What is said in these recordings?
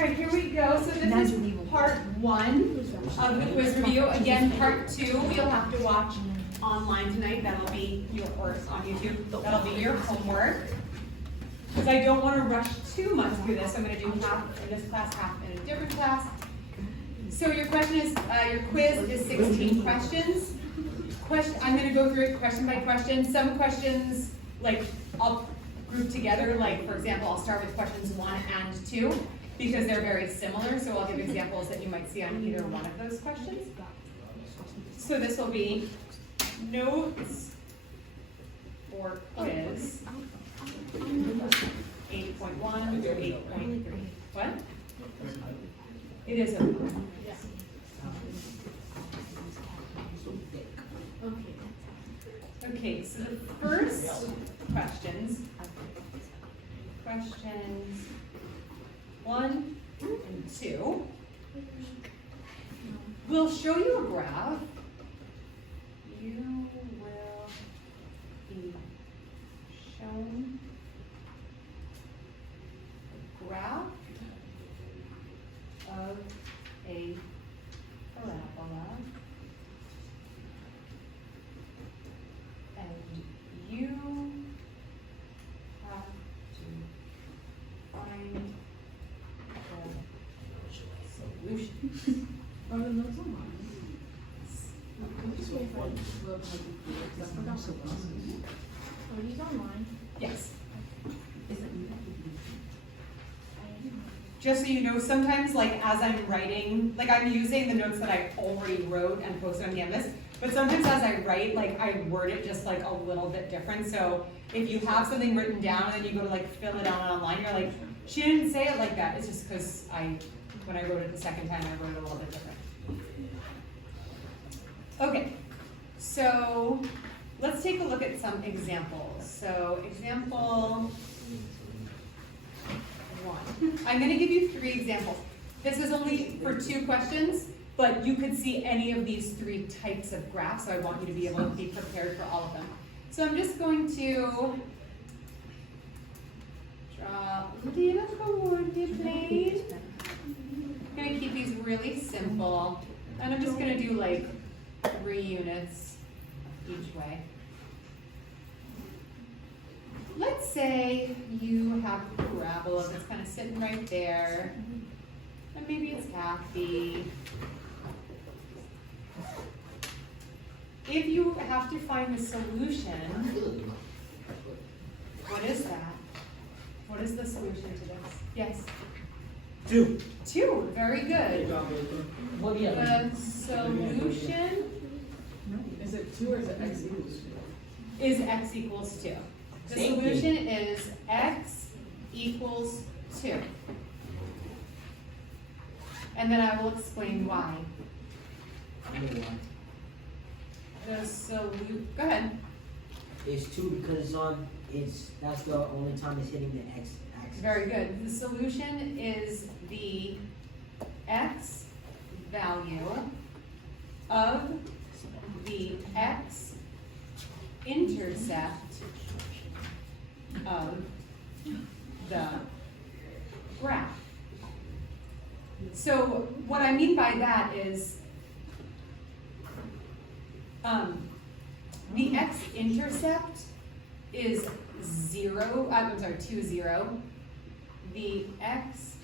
right, here we go. So this is part 1 of the quiz review. Again, part 2, you'll have to watch online tonight. That'll be your course on YouTube. That'll be your homework. Because I don't want to rush too much through this. I'm going to do half in this class, half in a different class. So your question is, your quiz is 16 questions. I'm going to go through it question by question. Some questions, like, I'll group together. Like, for example, I'll start with questions 1 and 2 because they're very similar. So I'll give examples that you might see on either one of those questions. So this will be notes for quiz 8.1 through 8.3. What? It is a yes. Okay, so the first questions 1 and 2, will show you a graph. You will be shown a graph of a parabola, and you have to find the solution. Are the notes online? Are these online? Yes. Just so you know, sometimes like as I'm writing, like I'm using the notes that I already wrote and posted on Canvas, but sometimes as I write, like I word it just like a little bit different. So if you have something written down and then you go to like fill it out online, you're like, she didn't say it like that. It's just because when I wrote it the second time, I wrote it a little bit different. Okay, so let's take a look at some examples. So example 1. I'm going to give you 3 examples. This is only for 2 questions, but you could see any of these 3 types of graphs, so I want you to be able to be prepared for all of them. So I'm just going to draw a little coordinate plane. I'm going to keep these really simple, and I'm just going to do like 3 units each way. Let's say you have a parabola that's kind of sitting right there, and maybe it's happy. If you have to find the solution, what is that? What is the solution to this? Yes? 2. 2, very good. What the other? The solution Is it 2 or is it x equals 2? is x equals 2. The solution is x equals 2. And then I will explain why. The solution, go ahead. It's 2 because that's the only time it's hitting the x axis. Very good. The solution is the x value of the x intercept of the graph. So what I mean by that is the x-intercept is 2, 0. The x-intercept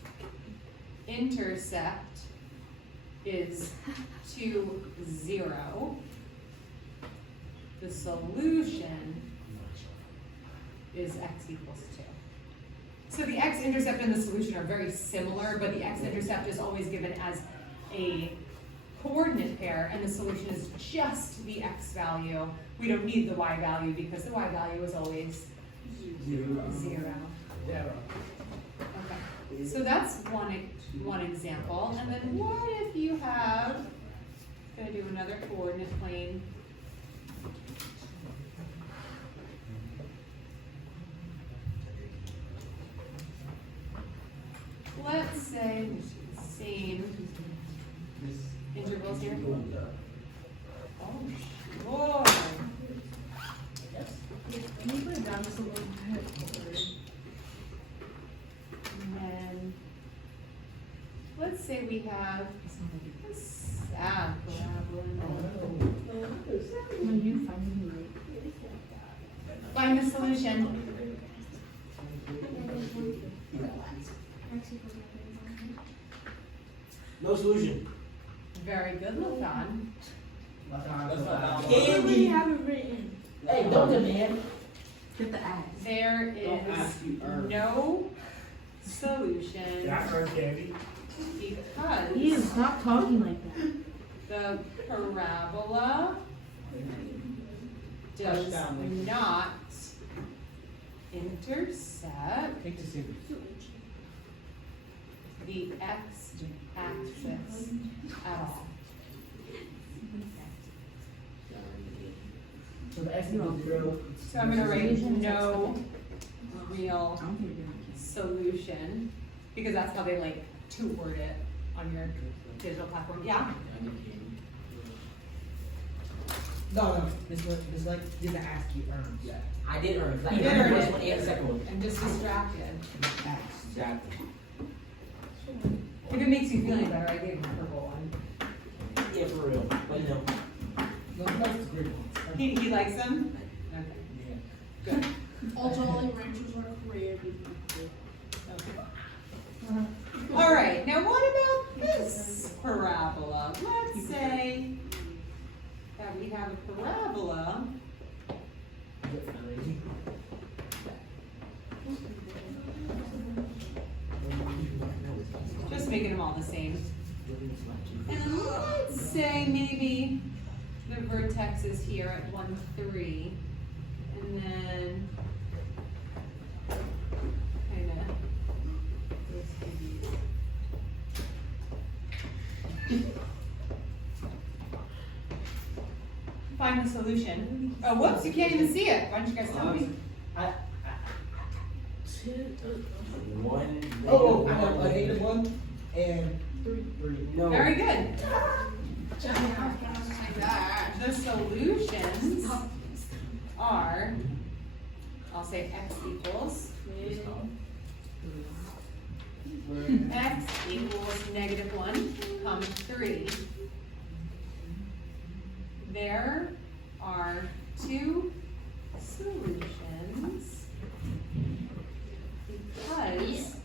is 2, 0. The solution is x equals 2. So the x-intercept and the solution are very similar, but the x-intercept is always given as a coordinate pair, and the solution is just the x value. We don't need the y value because the y value is always 0. Okay, so that's one example. And then what if you have, going to do another coordinate plane. Let's say same intervals here. Oh, sure. Can you put it down just a little bit? And then say we have a sad parabola. When you find Find the solution. No solution. Very good, Lathan. Candy. Hey, don't demand. Get the ass. There is no solution because Stop talking like that. the parabola does not intercept the x-axis at all. So the X equals 0. So I'm gonna write no real solution, because that's how they like to word it on your digital platform. Yeah? No, this like did the ask you earned. Yeah. I did earn. You did earn the first it. one and the second one. I'm just distracted. Exactly. If it makes you feel any better, I gave him a purple one. Yeah, for real. But you know. Those that's the great ones. He likes them? Okay, Yeah. good. Also, only ranchers are created. All right, now what about this parabola? Let's say that we have a parabola just making them all the same. And let's say maybe the vertex is here at 1, 3, and then kind of goes through these. Find the solution. Oh, whoops, you can't even see it. Why don't you guys tell me? One. Oh, I have a negative 1 and 3. No. Very good. The solutions are, I'll say x equals, x equals -1, 3. There are 2 solutions because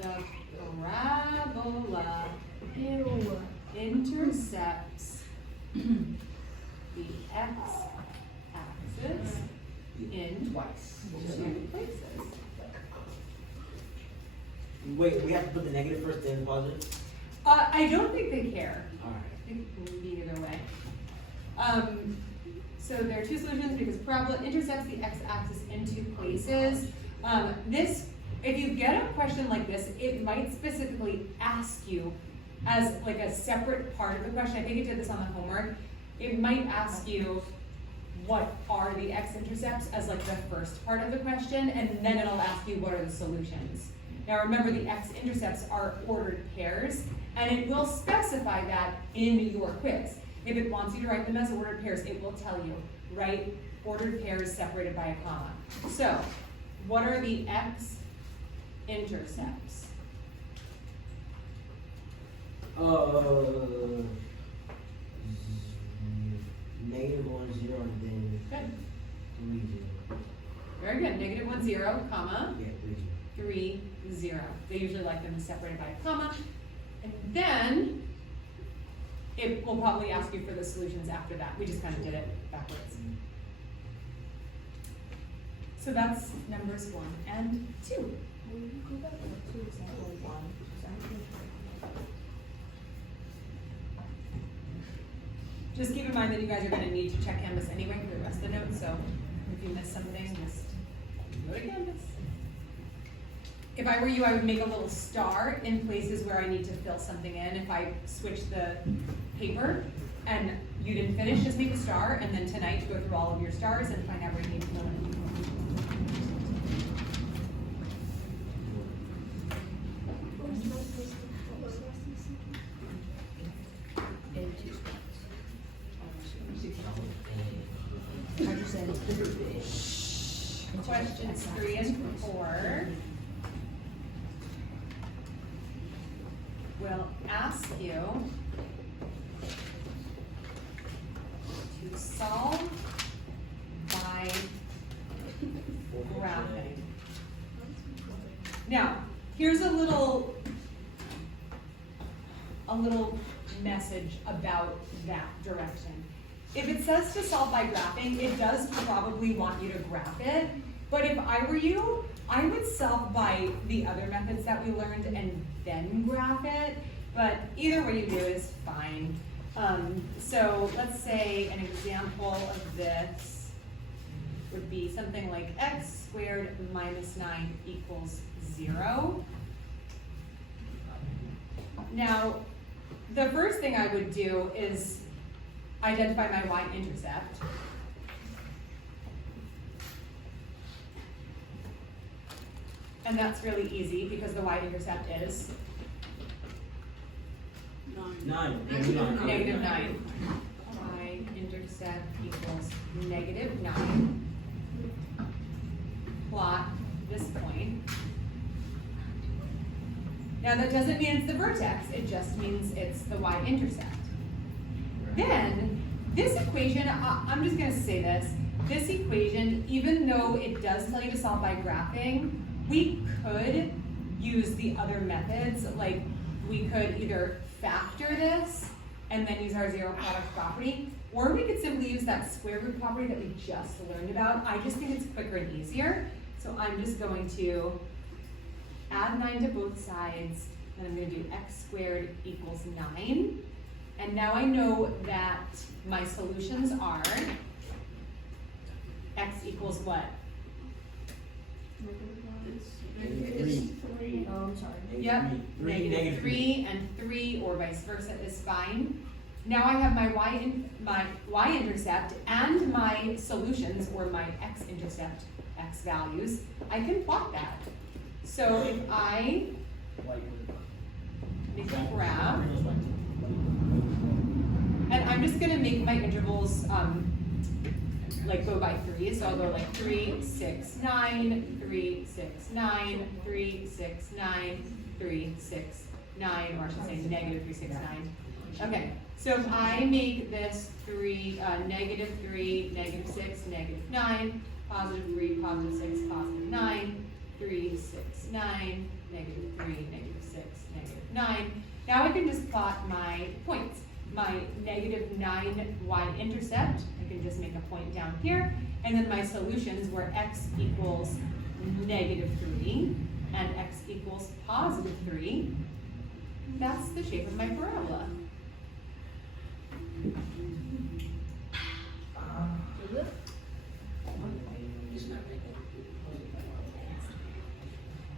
the parabola intercepts the x-axis in Twice. 2 places. Wait, we have to put the negative first, then the positive? I don't think they care. Alright. I think it will be either way. So there are 2 solutions because parabola intercepts the x-axis in 2 places. This, if you get a question like this, it might specifically ask you as like a separate part of the question. I think it did this on the homework. It might ask you what are the x-intercepts as like the first part of the question, and then it'll ask you what are the solutions. Now remember, the x-intercepts are ordered pairs, and it will specify that in your quiz. If it wants you to write them as ordered pairs, it will tell you, write ordered pairs separated by a comma. So, what are the x-intercepts? -1, 0, and then Good. 3, 0. Very good. -1, 0, comma, Yeah, 3, 3, 0. They usually like them separated by a comma. And then it will probably ask you for the solutions after that. We just kind of did it backwards. So that's numbers 1 and 2. Just keep in mind that you guys are going to need to check Canvas anyway for the rest of the notes, so if you miss something, just go to Canvas. If I were you, I would make a little star in places where I need to fill something in. If I switch the paper and you didn't finish, just make a star, and then tonight go through all of your stars and find out where you need to fill in. Questions 3 and 4. will ask you to solve by graphing. Now, here's a little message about that direction. If it says to solve by graphing, it does probably want you to graph it, but if I were you, I would solve by the other methods that we learned and then graph it, but either way you do is fine. So let's say an example of this would be something like x squared minus 9 equals 0. Now, the first thing I would do is identify my y-intercept. And that's really easy because the y-intercept is Nine. negative 9. Y-intercept equals negative 9. Plot this point. Now that doesn't mean it's the vertex, it just means it's the y-intercept. Then, this equation, I'm just gonna say this equation, even though it does tell you to solve by graphing, we could use the other methods, like we could either factor this and then use our zero product property, or we could simply use that square root property that we just learned about. I just think it's quicker and easier, so I'm just going to add 9 to both sides, and I'm going to do x squared equals 9. And now I know that my solutions are x equals what? It's 3. Oh, I'm sorry. Yep, negative 3 and 3 or vice versa is fine. Now I have my y-intercept and my solutions or my x-intercept, x values. I can plot that. So if I make a graph, and I'm just gonna make my intervals like go by 3. So I'll go like 3, 6, 9, 3, 6, 9, 3, 6, 9, 3, 6, 9, or I should say negative 3, 6, 9. Okay, so if I make this 3, negative 3, negative 6, negative 9, positive 3, positive 6, positive 9, 3, 6, 9, negative 3, negative 6, negative 9. Now I can just plot my points. My negative 9 y-intercept, I can just make a point down here, and then my solutions where x equals negative 3 and x equals positive 3, that's the shape of my parabola.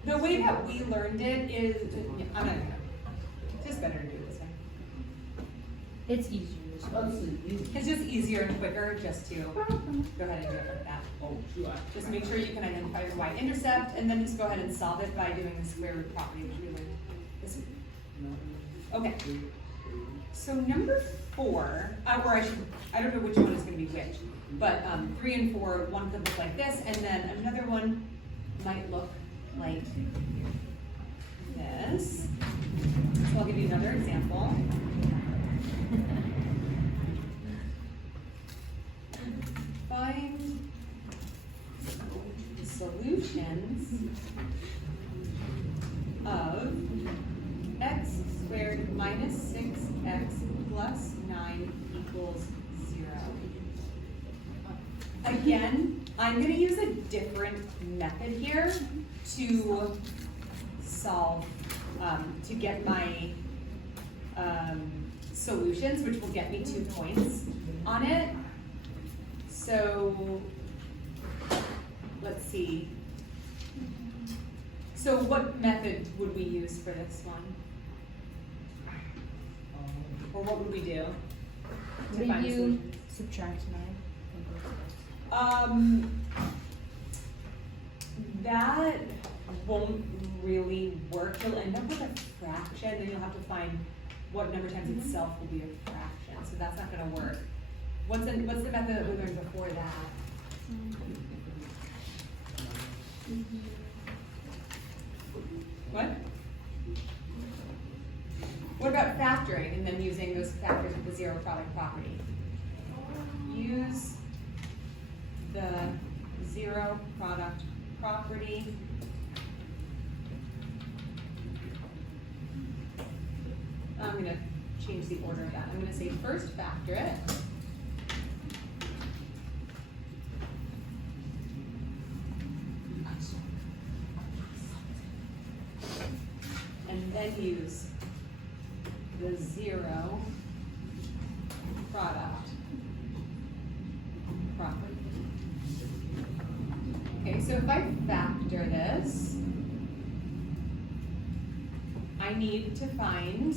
The way that we learned it is, I'm not gonna, it's just better to do it this way. It's easier. It's just easier and quicker just to go ahead and do it like that. Just make sure you can identify your y-intercept and then just go ahead and solve it by doing the square root property, which we learned this week. Okay. So number 4, or I don't know which one is gonna be which, but 3 and 4, one of them look like this, and then another one might look like this. So I'll give you another example. Find solutions of x squared minus 6x plus 9 equals 0. Again, I'm going to use a different method here to solve, to get my solutions, which will get me 2 points on it. So, let's see. So what method would we use for this one? Or what would we do? To find solutions? Subtract 9. That won't really work. You'll end up with a fraction, then you'll have to find what number times itself will be a fraction. So that's not going to work. What's the method that we learned before that? What? What about factoring and then using those factors with the zero product property? Use the zero product property I'm gonna change the order of that. I'm gonna say first factor it. And then use the zero product property. Okay, so if I factor this, I need to find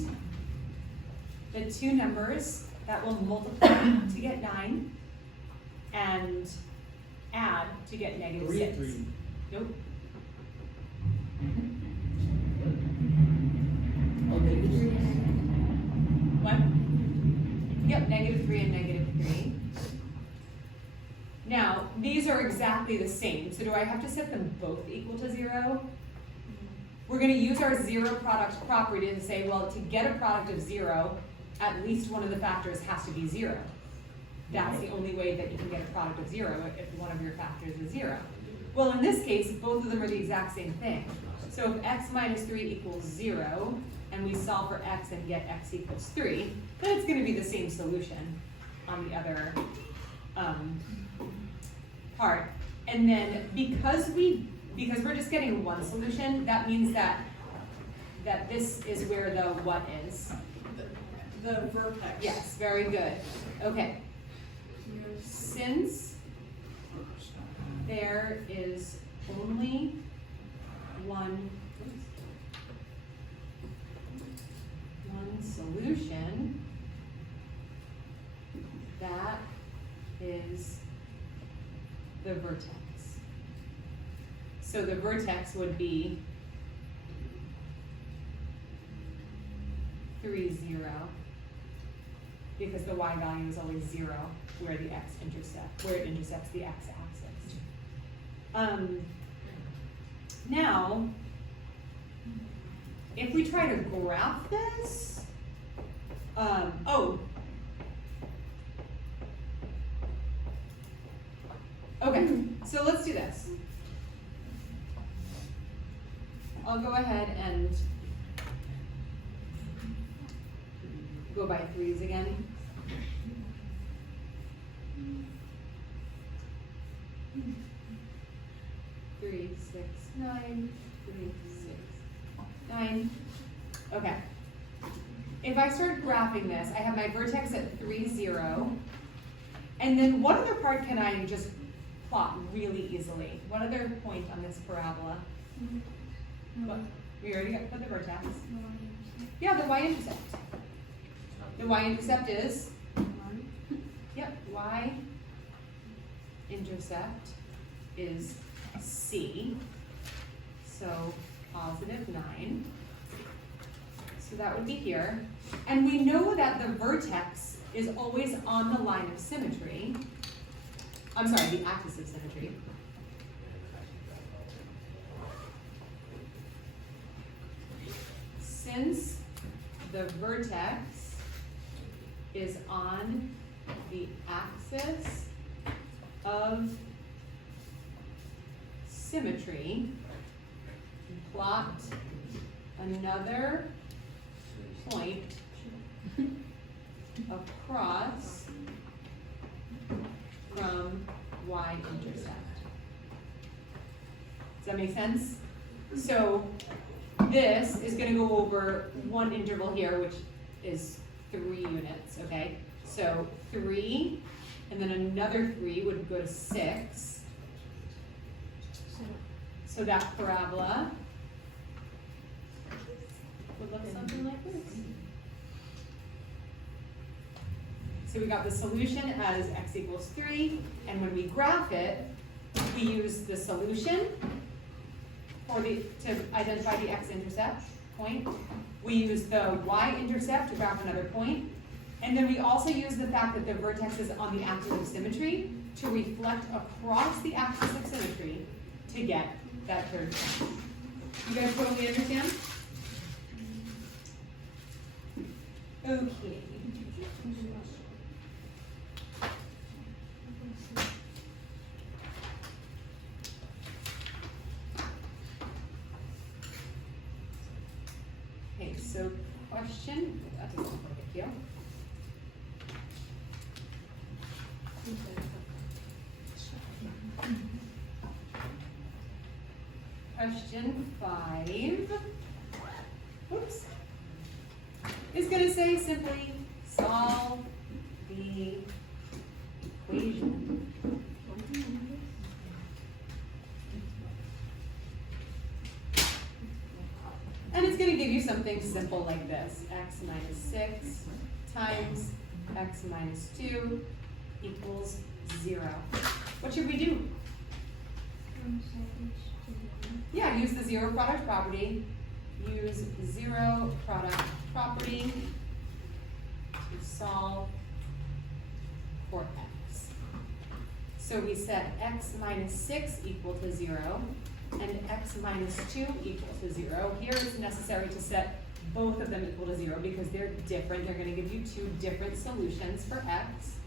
the two numbers that will multiply to get 9 and add to get negative 6. Nope. What? Yep, negative 3 and negative 3. Now, these are exactly the same, so do I have to set them both equal to 0? We're going to use our zero product property to say, well, to get a product of 0, at least one of the factors has to be 0. That's the only way that you can get a product of 0 if one of your factors is 0. Well, in this case, both of them are the exact same thing. So if x minus 3 equals 0, and we solve for x and get x equals 3, then it's going to be the same solution on the other part. And then because we're just getting one solution, that means that this is where the what is. The vertex. Yes, very good. Okay. Since there is only one solution, that is the vertex. So the vertex would be 3, 0, because the y value is always 0 where it intersects the x-axis. Now, if we try to graph this, okay, so let's do this. I'll go ahead and go by 3s again. Three, 6, 9, 3, 6, 9. Okay. If I start graphing this, I have my vertex at 3, 0. And then what other part can I just plot really easily? What other point on this parabola? What? We already put the vertex. Yeah, the y-intercept. The y-intercept is? Yep, y-intercept is C. So positive 9. So that would be here. And we know that the vertex is always on the line of symmetry. I'm sorry, the axis of symmetry. Since the vertex is on the axis of symmetry, plot another point across from y-intercept. Does that make sense? So this is going to go over one interval here, which is 3 units, okay? So 3, and then another 3 would go to 6. So that parabola would look something like this. So we got the solution as x equals 3, and when we graph it, we use the solution to identify the x-intercept point. We use the y-intercept to graph another point, and then we also use the fact that the vertex is on the axis of symmetry to reflect across the axis of symmetry to get that third point. You guys totally understand? So question, that takes a little bit here. Question 5, whoops, is gonna say simply solve the equation. And it's gonna give you something simple like this, x minus 6 times x minus 2 equals 0. What should we do? Yeah, use the zero product property. Use zero product property to solve for x. So we set x minus 6 equal to 0 and x minus 2 equal to 0. Here it's necessary to set both of them equal to 0 because they're different. They're going to give you two different solutions for x.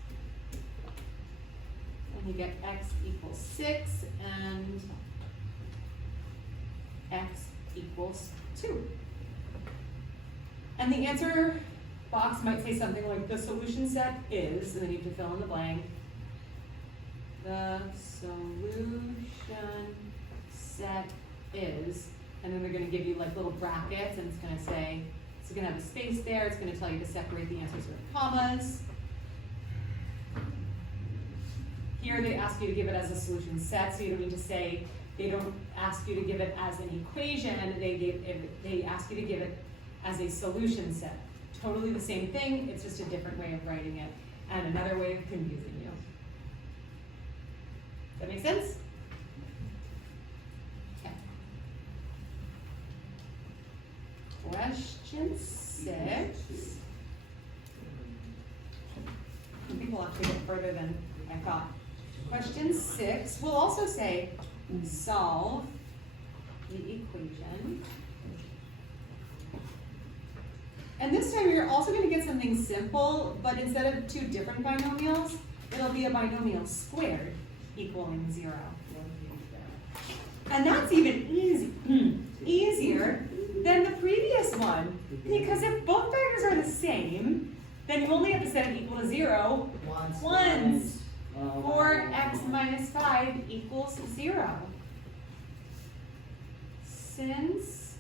And you get x equals 6 and x equals 2. And the answer box might say something like the solution set is, and then you have to fill in the blank. The solution set is, and then they're going to give you like little brackets, and it's going to say, it's going to have a space there, it's going to tell you to separate the answers with commas. Here they ask you to give it as a solution set, so you don't need to say, they don't ask you to give it as an equation, they ask you to give it as a solution set. Totally the same thing, it's just a different way of writing it, and another way of confusing you. Does that make sense? Okay. Question 6. I think we'll have to get further than I thought. Question 6 will also say solve the equation. And this time you're also going to get something simple, but instead of two different binomials, it'll be a binomial squared equaling 0. And that's even easier than the previous one, because if both factors are the same, then you only have to set it equal to 0 once. 4x minus 5 equals 0. Since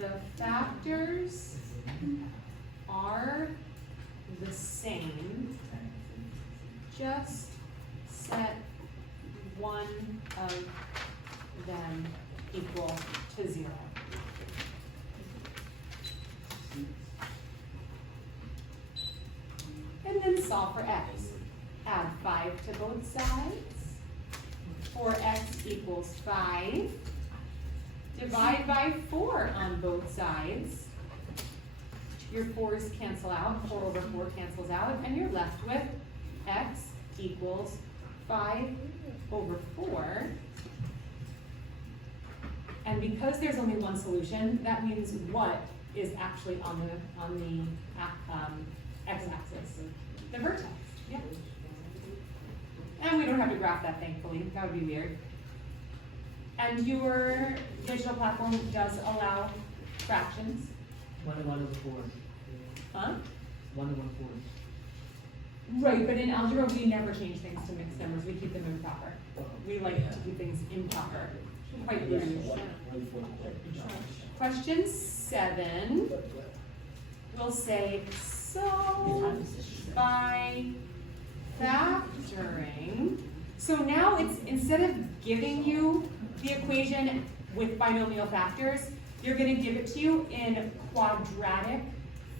the factors are the same, just set one of them equal to 0. And then solve for x. Add 5 to both sides. 4x equals 5. Divide by 4 on both sides. Your 4's cancel out, 4 over 4 cancels out, and you're left with x equals 5 over 4. And because there's only one solution, that means what is actually on the x-axis? The vertex, yeah. And we don't have to graph that, thankfully. That would be weird. And your digital platform does allow fractions. 1 and 1 over 4. Huh? 1 and 1 4. Right, but in algebra we never change things to mixed numbers. We keep them improper. We like to keep things improper. Quite rude. Question 7 will say solve by factoring. So now it's, instead of giving you the equation with binomial factors, you're going to give it to you in quadratic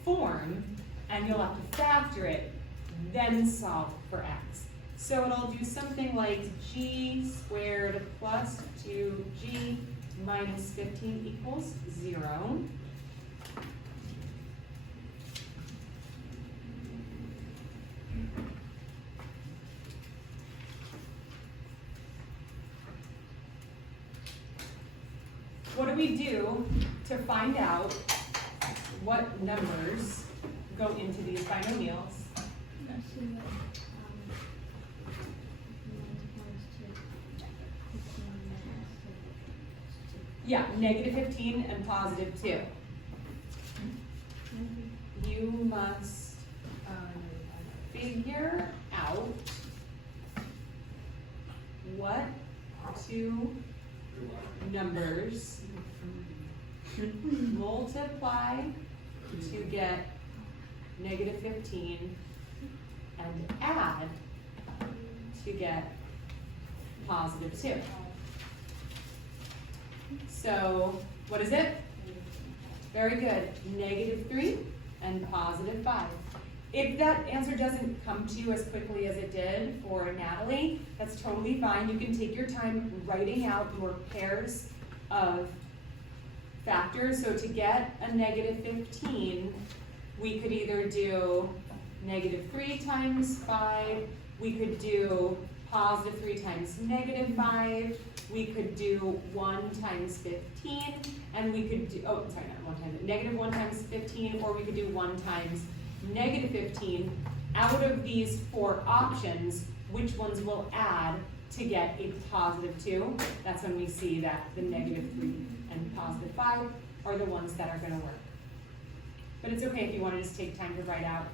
form, and you'll have to factor it, then solve for x. So it'll do something like g squared plus 2g minus 15 equals 0. What do we do to find out what numbers go into these binomials? Yeah, negative 15 and positive 2. you must figure out what two numbers multiply to get -15 and add to get +2. So, what is it? Very good, -3 and +5. If that answer doesn't come to you as quickly as it did for Natalie, that's totally fine. You can take your time writing out your pairs of factors. So to get a -15, we could either do -3 times 5, we could do +3 times -5, we could do 1 times 15, and we could do, oh, sorry, not 1 times, -1 times 15, or we could do 1 times -15. Out of these 4 options, which ones will add to get a +2? That's when we see that the -3 and +5 are the ones that are gonna work. But it's okay if you wanna just take time to write out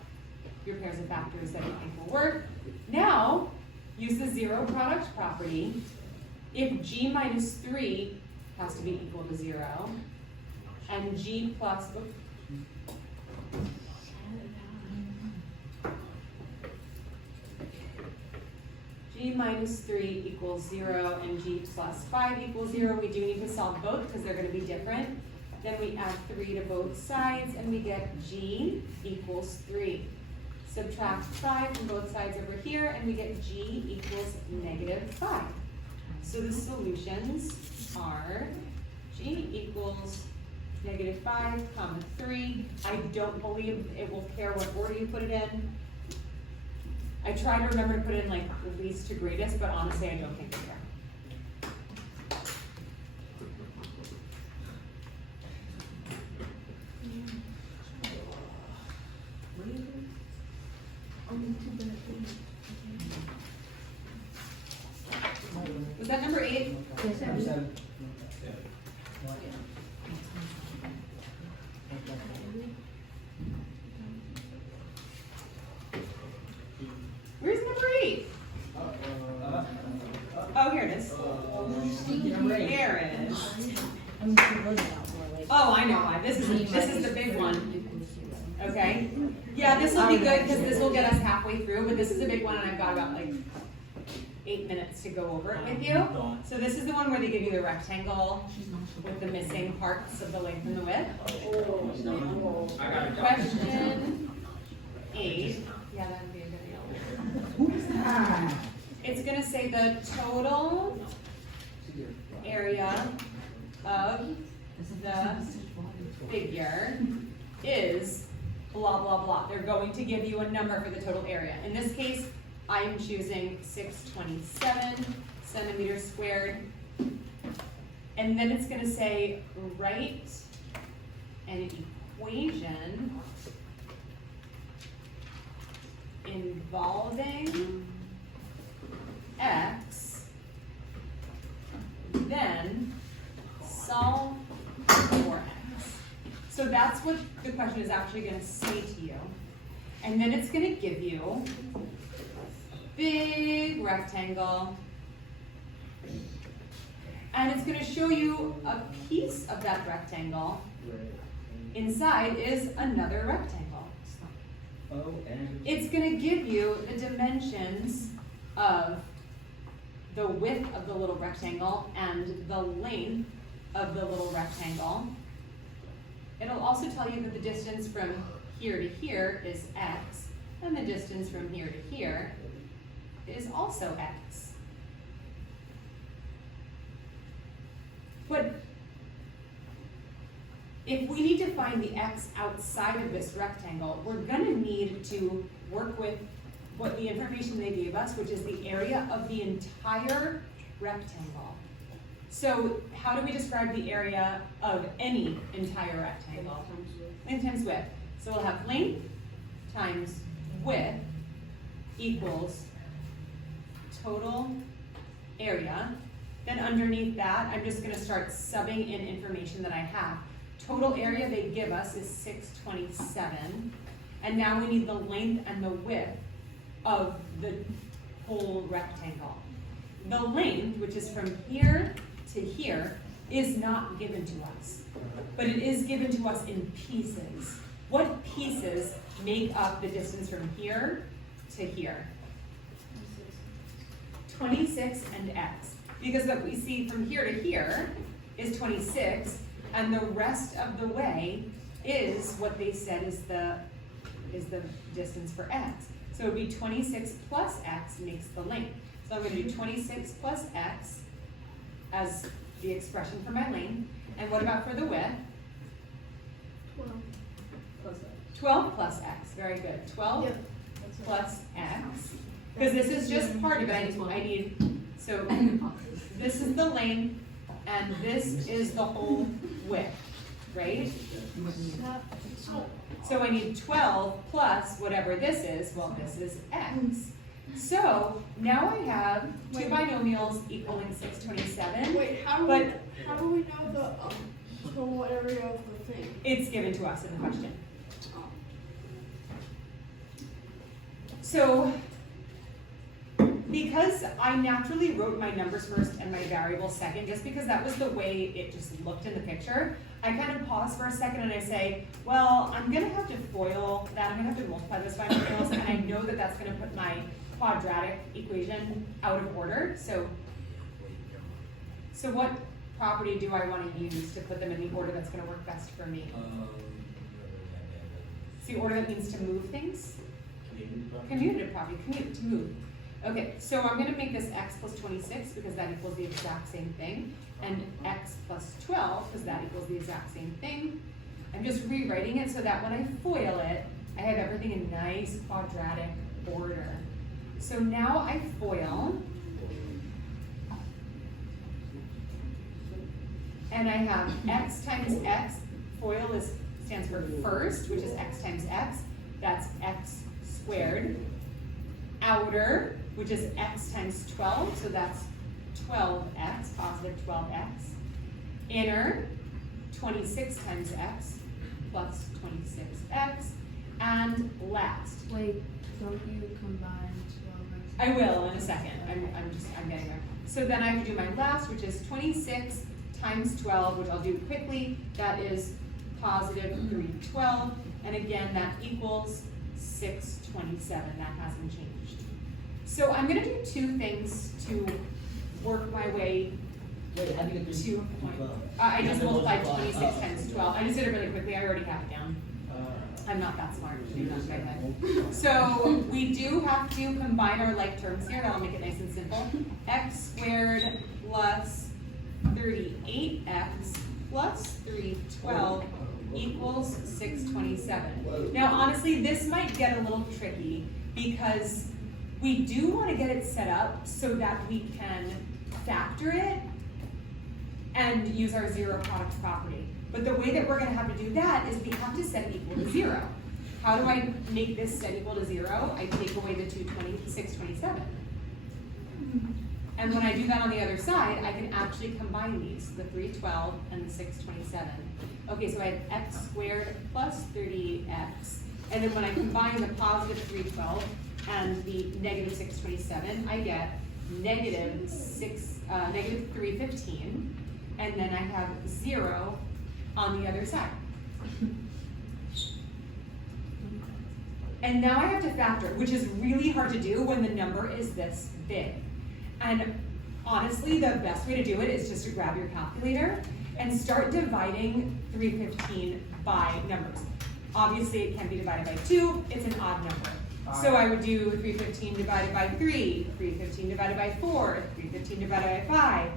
your pairs of factors that you think will work. Now, use the zero product property. If g minus 3 has to be equal to 0, and g plus, g minus 3 equals 0 and g plus 5 equals 0, we do need to solve both because they're going to be different. Then we add 3 to both sides and we get g equals 3. Subtract 5 from both sides over here and we get g equals -5. So the solutions are g equals -5, 3. I don't believe it will care what order you put it in. I try to remember to put it in like least to greatest, but honestly I don't think they care. Was that number 8? Where's number 8? Oh, here it is. There it is. Oh, I know why. This is the big one. Okay. Yeah, this will be good because this will get us halfway through, but this is a big one and I've got about like 8 minutes to go over it with you. So this is the one where they give you the rectangle with the missing parts of the length and the width. Question 8. Yeah, that would be a good idea. It's going to say the total area of the figure is blah, blah, blah. They're going to give you a number for the total area. In this case, I am choosing 627 centimeters squared. And then it's going to say write an equation involving x, then solve for x. So that's what the question is actually going to say to you. And then it's going to give you big rectangle, and it's going to show you a piece of that rectangle. Inside is another rectangle. It's going to give you the dimensions of the width of the little rectangle and the length of the little rectangle. It'll also tell you that the distance from here to here is x, and the distance from here to here is also x. But if we need to find the x outside of this rectangle, we're going to need to work with what the information they gave us, which is the area of the entire rectangle. So how do we describe the area of any entire rectangle? Length times width. So we'll have length times width equals total area. Then underneath that, I'm just going to start subbing in information that I have. total area they give us is 627. And now we need the length and the width of the whole rectangle. The length, which is from here to here, is not given to us, but it is given to us in pieces. What pieces make up the distance from here to here? 26 and x. Because what we see from here to here is 26, and the rest of the way is what they said is the distance for x. So it would be 26 plus x makes the length. So I'm going to do 26 plus x as the expression for my length. And what about for the width? 12 plus x. Very good. 12 plus x. Because this is just part of it. I need, so this is the length, and this is the whole width, right? So I need 12 plus whatever this is. Well, this is x. So now I have two binomials equaling 627. Wait, how do we know the total area of the thing? It's given to us in the question. So, because I naturally wrote my numbers first and my variables second, just because that was the way it just looked in the picture, I kind of pause for a second and I say, well, I'm gonna have to FOIL that, I'm gonna have to multiply those binomials, and I know that that's gonna put my quadratic equation out of order. So what property do I want to use to put them in the order that's gonna work best for me? It's the order that means to move things? Commutative property, commute, to move. Okay, so I'm gonna make this x plus 26 because that equals the exact same thing, and x plus 12 because that equals the exact same thing. I'm just rewriting it so that when I FOIL it, I have everything in nice quadratic order. So now I FOIL, and I have x times x. FOIL stands for first, which is x times x. That's x squared. Outer, which is x times 12, so that's 12x, positive 12x. Inner, 26 times x plus 26x. And last. Wait, don't you combine 12x? I will in a second. I'm getting there. So then I have to do my last, which is 26 times 12, which I'll do quickly. That is positive 312. And again, that equals 627. That hasn't changed. So I'm going to do two things to work my way Wait, how do you get to a point. I just multiplied 26 times 12. I just did it really quickly. I already have it down. I'm not that smart. Maybe not in my head. So we do have to combine our like terms here. That'll make it nice and simple. X squared plus 38x plus 312 equals 627. Now honestly, this might get a little tricky because we do want to get it set up so that we can factor it and use our zero product property. But the way that we're going to have to do that is we have to set it equal to 0. How do I make this set equal to 0? I take away the 627. And when I do that on the other side, I can actually combine these, the 312 and the 627. Okay, so I have x squared plus 30x. And then when I combine the positive 312 and the negative 627, I get negative 315. And then I have 0 on the other side. And now I have to factor, which is really hard to do when the number is this big. And honestly, the best way to do it is just to grab your calculator and start dividing 315 by numbers. Obviously, it can be divided by 2, it's an odd number. So I would do 315 divided by 3, 315 divided by 4, 315 divided by 5.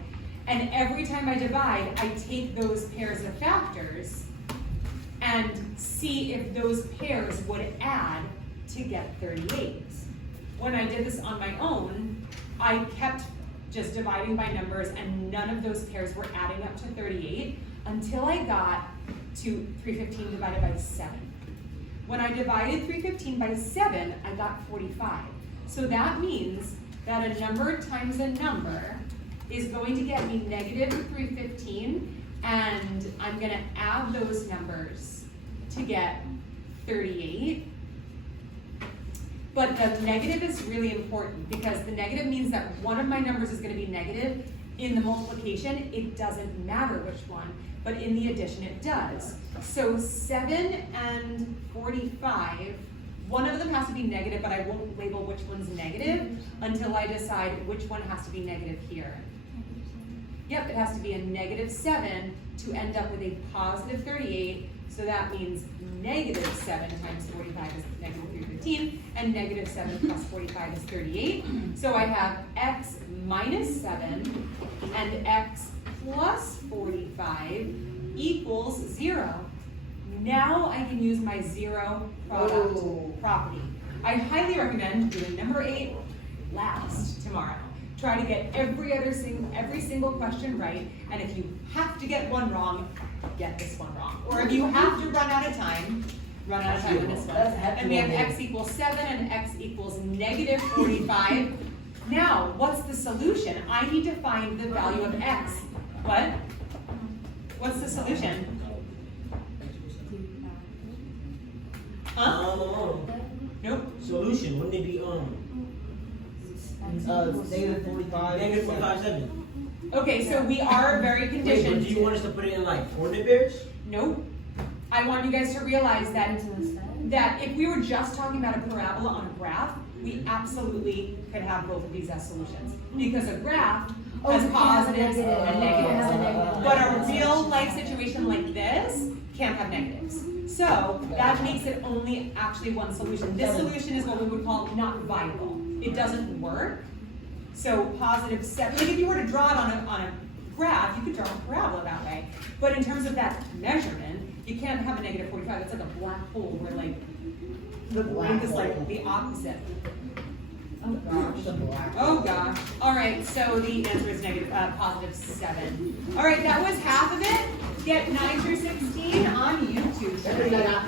And every time I divide, I take those pairs of factors and see if those pairs would add to get 38. When I did this on my own, I kept just dividing by numbers and none of those pairs were adding up to 38 until I got to 315 divided by 7. When I divided 315 by 7, I got 45. So that means that a number times a number is going to get me negative 315, and I'm gonna add those numbers to get 38. But the negative is really important because the negative means that one of my numbers is gonna be negative. In the multiplication, it doesn't matter which one, but in the addition it does. So 7 and 45, one of them has to be negative, but I won't label which one's negative until I decide which one has to be negative here. Yep, it has to be a -7 to end up with a positive 38. So that means -7 times 45 is -315, and -7 plus 45 is 38. So I have x minus 7 and x plus 45 equals 0. Now I can use my zero product property. I highly recommend doing number 8 last tomorrow. Try to get every single question right, and if you have to get one wrong, get this one wrong. Or if you have to run out of time on this one. And we have x equals 7 and x equals -45. Now, what's the solution? I need to find the value of x. What? What's the solution? Huh? Nope. Solution, wouldn't it be, -45. -45.7? Okay, so we are very Wait, but conditioned. do you want us to put it in like coordinate pairs? Nope. I want you guys to realize that if we were just talking about a parabola on a graph, we absolutely could have both of these as solutions. Because a graph has positives and negatives. But a real life situation like this can't have negatives. So that makes it only actually one solution. This solution is what we would call not viable. It doesn't work. So +7, like if you were to draw it on a graph, you could draw a parabola that way. But in terms of that measurement, you can't have a -45. It's like a black hole where like the blank is like the opposite. Oh gosh, the black. Oh gosh. All right, so the answer is +7. All right, that was half of it. Get 9 through 16 on YouTube. Everybody got